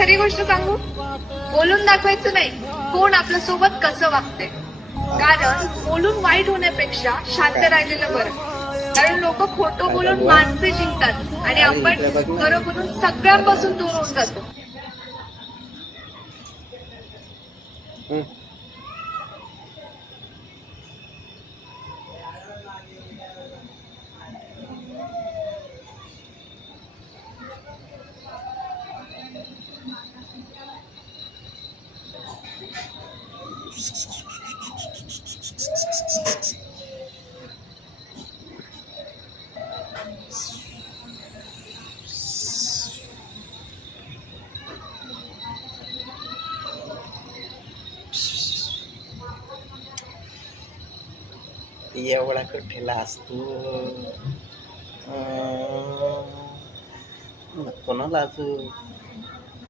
खरी गोष्ट सांगू, बोलून दाखवायचं नाही कोण आपल्या सोबत कसं वागते. कारण बोलून वाईट होण्यापेक्षा शांत राहिलेलं बरं. कारण लोक खोटं बोलून माणसे जिंकतात आणि आपण खरं बोलून सगळ्यांपासून दूर होऊन जातो. एवढा कुठेला असतो नको ना लाजू.